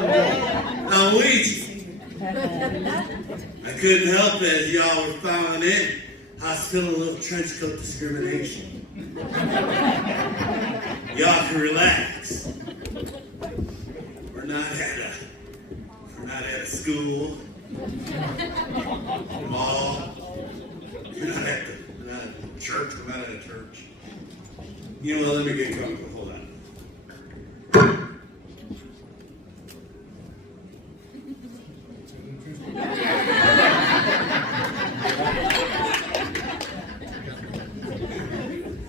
I'm Ouija. I couldn't help it as y'all were filing in. I was feeling a little trench coat discrimination. Y'all can relax. We're not at a school, mall. We're not at a church. We're not at a church. You know what? Let me get comfortable. Hold on.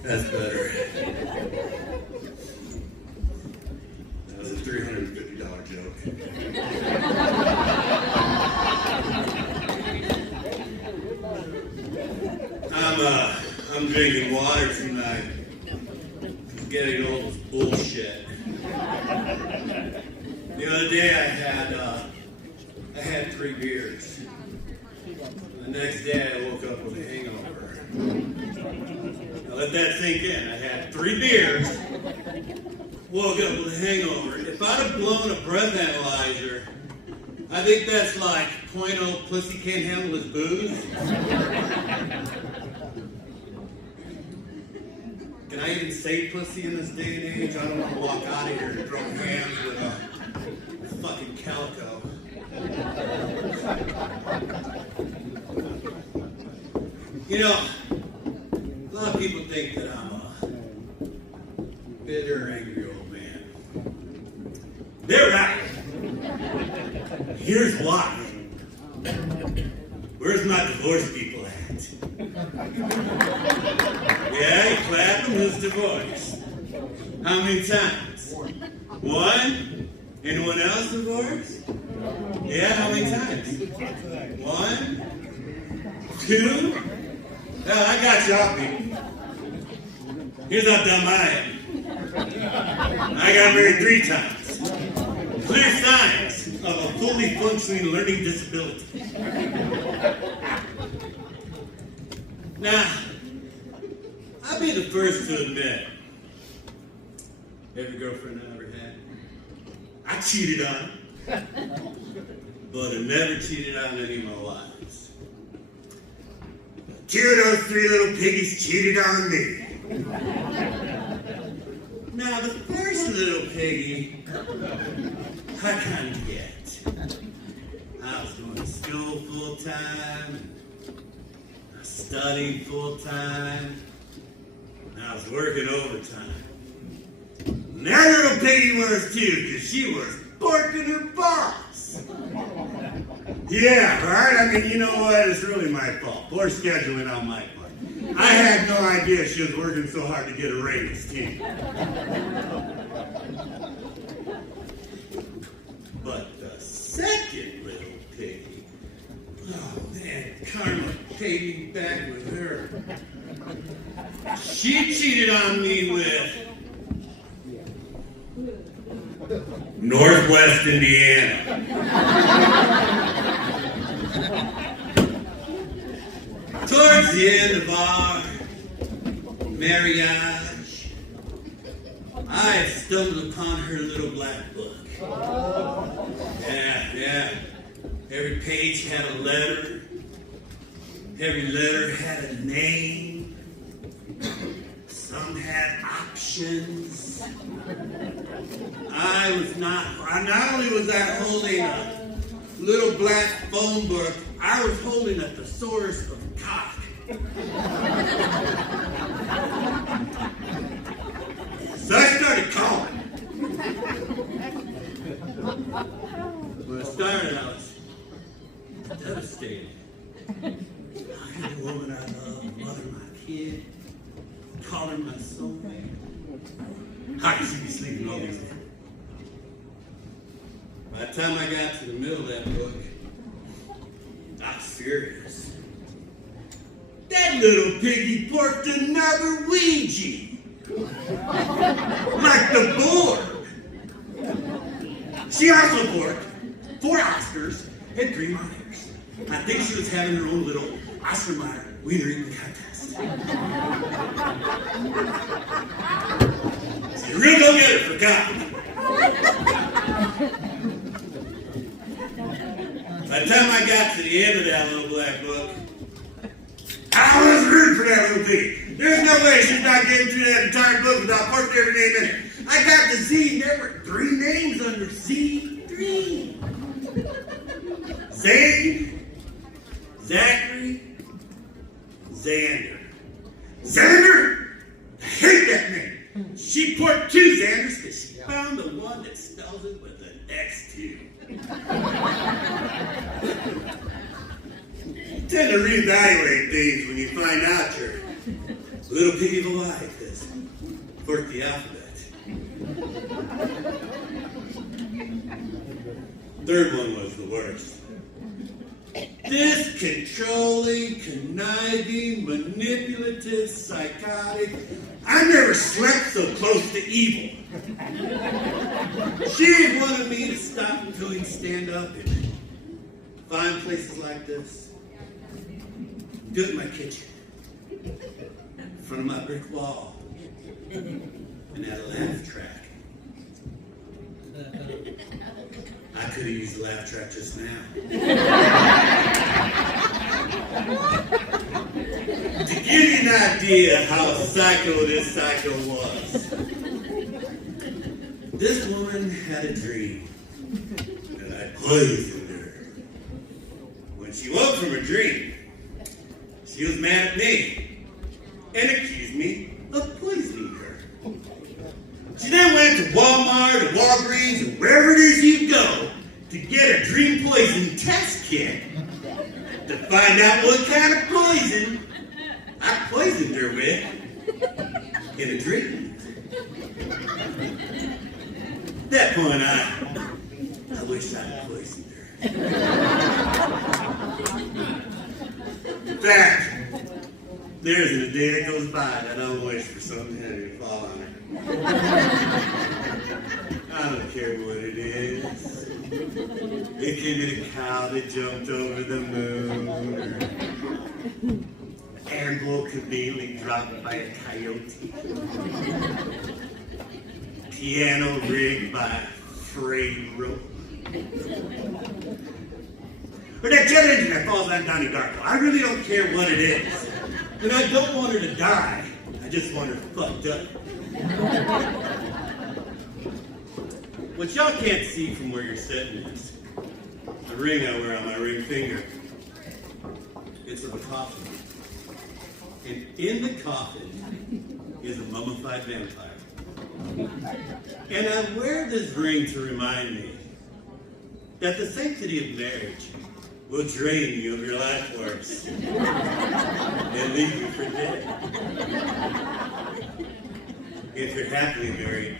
That's better. That was a $350 joke. I'm drinking water tonight. It's getting old as bullshit. The other day I had 3 beers. The next day I woke up with a hangover. Now let that sink in. I had 3 beers, woke up with a hangover. If I'd have blown a breath analyzer, I think that's like .0 pussy can't handle his booze. Can I even say pussy in this day and age? I don't want to walk out of here and throw hands with a fucking calico. You know, a lot of people think that I'm a bitter, angry old man. They're right. Here's why. Where's my divorce people at? Yeah, you clap them, who's divorced? How many times? 1? Anyone else divorced? Yeah, how many times? 1? 2? Oh, I got y'all people. Here's how dumb I am. I got married 3 times. Clear signs of a fully functioning learning disability. Now, I'll be the first to admit, every girlfriend I ever had, I cheated on, but I never cheated on any of my wives. 2 of those 3 little piggies cheated on me. Now, the first little piggy, I kind of get. I was going to school full time, I was studying full time, and I was working overtime. And that little piggy was too, because she was barking her boss. Yeah, right? I mean, you know what? It's really my fault. Poor scheduling on my part. I had no idea she was working so hard to get a raise, too. But the second little piggy, oh man, Karma paid me back with her. She cheated on me with Northwest Indiana. Towards the end of our marriage, I had stumbled upon her little black book. Yeah. Every page had a letter. Every letter had a name. Some had options. Not only was I holding a little black phone book, I was holding a thesaurus of cock. So I started calling. When I started, I was devastated. I had the woman I love, mother of my kid, calling my soulmate. How could she be sleeping all these days? By the time I got to the middle of that book, I was furious. That little piggy porked another Ouija. Like the board. She also porked 4 Oscars and 3 Myers. I think she was having her own little Oscar Mayer wiener eating contest. She's a real go-getter for God. By the time I got to the end of that little black book, I was rooting for that little piggy. There's no way she's not getting through that entire book without putting every name in it. I got to Z, and there were 3 names under Z. 3. Zane, Zachary, Xander. Xander? I hate that name. She put 2 Xanders because she found the one that spells it with an X2. You tend to reevaluate things when you find out your little piggy of a life has worked the alphabet. Third one was the worst. This controlling, conniving, manipulative, psychotic. I never slept so close to evil. She wanted me to stop doing stand-up and find places like this. Do it in my kitchen, in front of my brick wall, and at a laugh track. I could have used the laugh track just now. To give you an idea how psycho this psycho was, this woman had a dream, and I poisoned her. When she woke from her dream, she was mad at me and accused me of poisoning her. She then went to Walmart or Walgreens or wherever it is you go to get a dream poison test kit to find out what kind of poison I poisoned her with in a dream. At that point, I wish I'd poisoned her. In fact, there isn't a day that goes by that I don't wish for something heavy to fall on her. I don't care what it is. It could be the cow that jumped over the moon, or anvil conveniently dropped by a coyote, piano rigged by a frayed rope, or that jet engine that falls on Donnie Darko. I really don't care what it is. And I don't want her to die. I just want her fucked up. What y'all can't see from where you're sitting is the ring I wear on my ring finger. It's of a coffin. And in the coffin is a mummified vampire. And I wear this ring to remind me that the sanctity of marriage will drain you of your life force and leave you for dead. If you're happily married,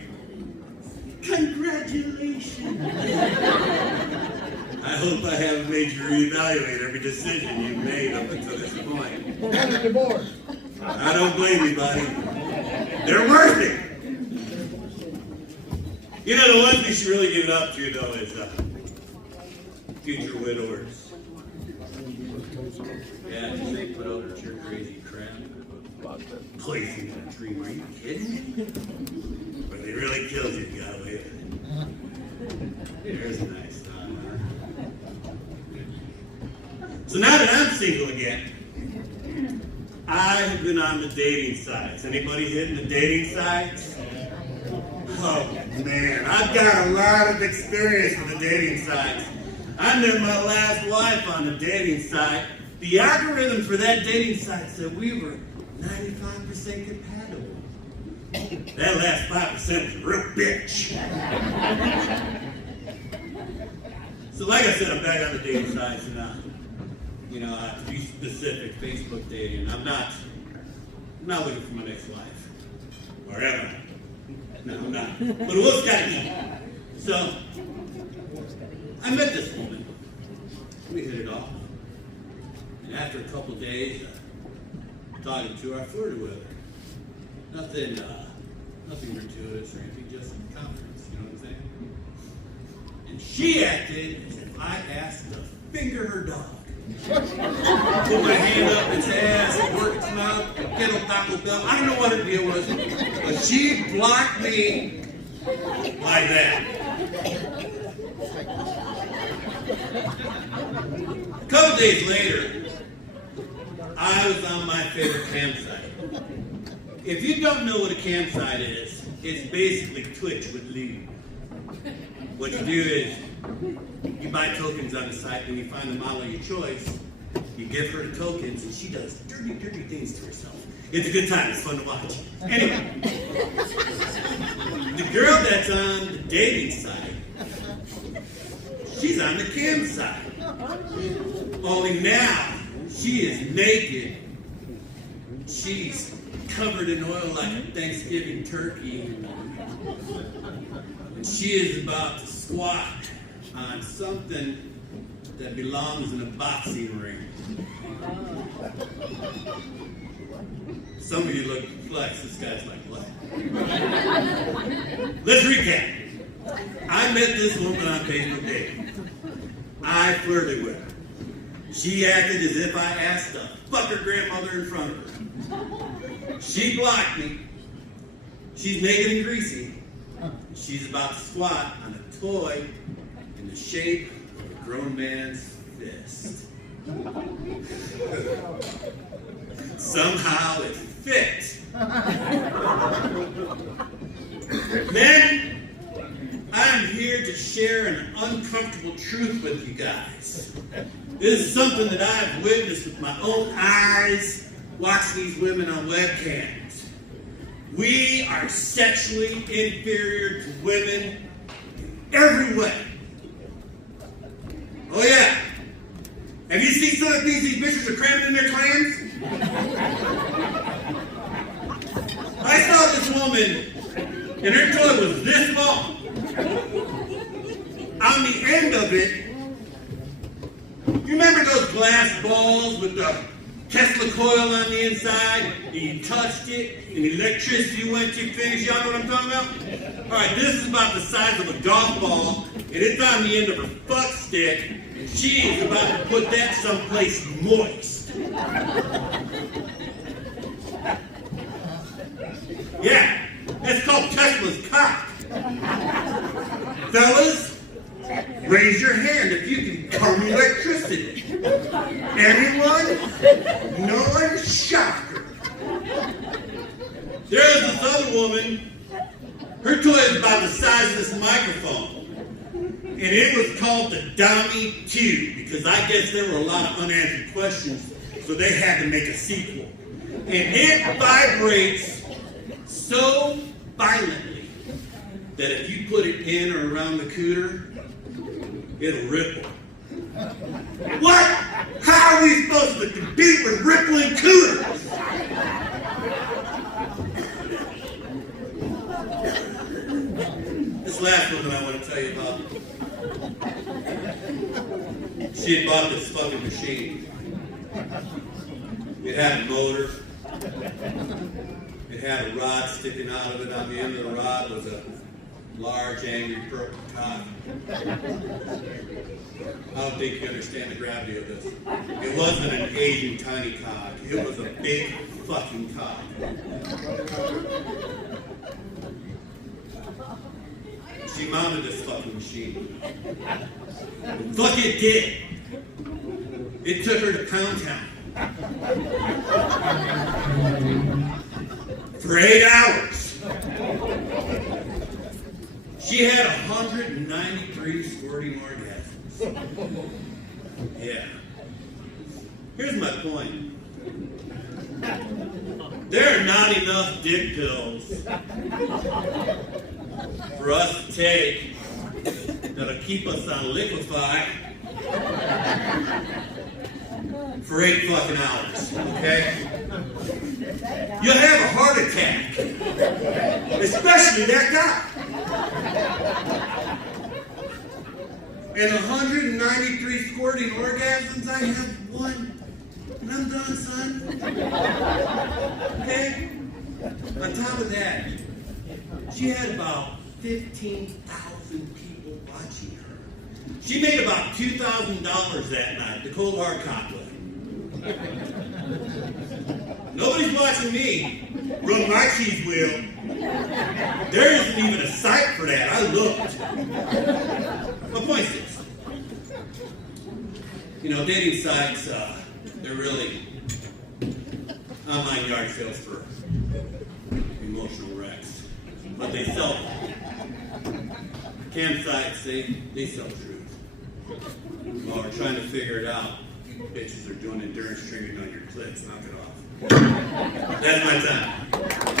congratulations! I hope I haven't made you reevaluate every decision you've made up until this point. And a divorce. I don't blame you, buddy. They're worth it. You know, the one thing she really gave it up to, though, is future widowers. Yeah, just they put out your crazy crap. Poison in a dream. Are you kidding me? But they really killed you, you got away with it. There's a nice thought, huh? So now that I'm single again, I have been on the dating sites. Anybody hitting the dating sites? Oh man, I've got a lot of experience with the dating sites. I met my last wife on a dating site. The algorithm for that dating site said we were 95% compatible. That last 5% was a real bitch. So like I said, I'm back on the dating sites, and to be specific, Facebook dating. I'm not looking for my next wife. Or ever. No, I'm not. But it was kind of neat. So, I met this woman. We hit it off. And after a couple days talking to her, I flirted with her. Nothing gratuitous or anything, just confidence, you know what I'm saying? And she acted as if I asked to finger her dog. Put my hand up its ass, work its mouth, get a Taco Bell. I don't know what her deal was, but she blocked me like that. A couple days later, I was on my favorite campsite. If you don't know what a campsite is, it's basically Twitch with lube. What you do is, you buy tokens on the site, and you find the model of your choice, you give her the tokens, and she does dirty, dirty things to herself. It's a good time, it's fun to watch. Anyway, the girl that's on the dating site, she's on the cam side. Only now, she is naked. She's covered in oil like a Thanksgiving turkey. And she is about to squat on something that belongs in a boxing ring. Some of you look flex. This guy's like, what? Let's recap. I met this woman on Facebook dating. I flirted with her. She acted as if I asked to fuck her grandmother in front of her. She blocked me. She's naked and greasy. She's about to squat on a toy in the shape of a grown man's fist. Somehow it fit. Men, I'm here to share an uncomfortable truth with you guys. This is something that I've witnessed with my own eyes watching these women on webcams. We are sexually inferior to women in every way. Oh yeah. Have you seen some of the things these bitches are cramming in their clams? I saw this woman, and her toilet was this long. On the end of it, you remember those glass balls with the Tesla coil on the inside? And you touched it, and electricity went to your fingers. Y'all know what I'm talking about? All right, this is about the size of a golf ball, and it's on the end of her fuck stick, and she is about to put that someplace moist. Yeah, that's called Tesla's cock. Fellas, raise your hand if you can come electricity. Anyone? No one? Shocker. There's this other woman. Her toy is about the size of this microphone. And it was called the Dommy 2 because I guess there were a lot of unanswered questions, so they had to make a sequel. And it vibrates so violently that if you put it in or around the cooter, it'll ripple. What? How are we supposed to compete with rippling cooters? This last one that I want to tell you about, she had bought this fucking machine. It had a motor. It had a rod sticking out of it. On the end of the rod was a large, angry purple cock. I don't think you understand the gravity of this. It wasn't an Asian tiny cock. It was a big fucking cock. She mounted this fucking machine. Fuck it did. It took her to Pound Town. For 8 hours. She had 193 squirting orgasms. Yeah. Here's my point. There are not enough dick pills for us to take that'll keep us on liquefy for 8 fucking hours, okay? You'll have a heart attack. Especially that guy. And 193 squirting orgasms, I have 1. And I'm done, son. Okay? On top of that, she had about 15,000 people watching her. She made about $2,000 that night, the cold hard cocklet. Nobody's watching me run my cheese wheel. There isn't even a site for that. I looked. My point is this. You know, dating sites, they're really online yard sales for emotional wrecks. But they sell campsites, they sell truth. While we're trying to figure it out, you bitches are doing endurance training on your clits. Knock it off. That's my time.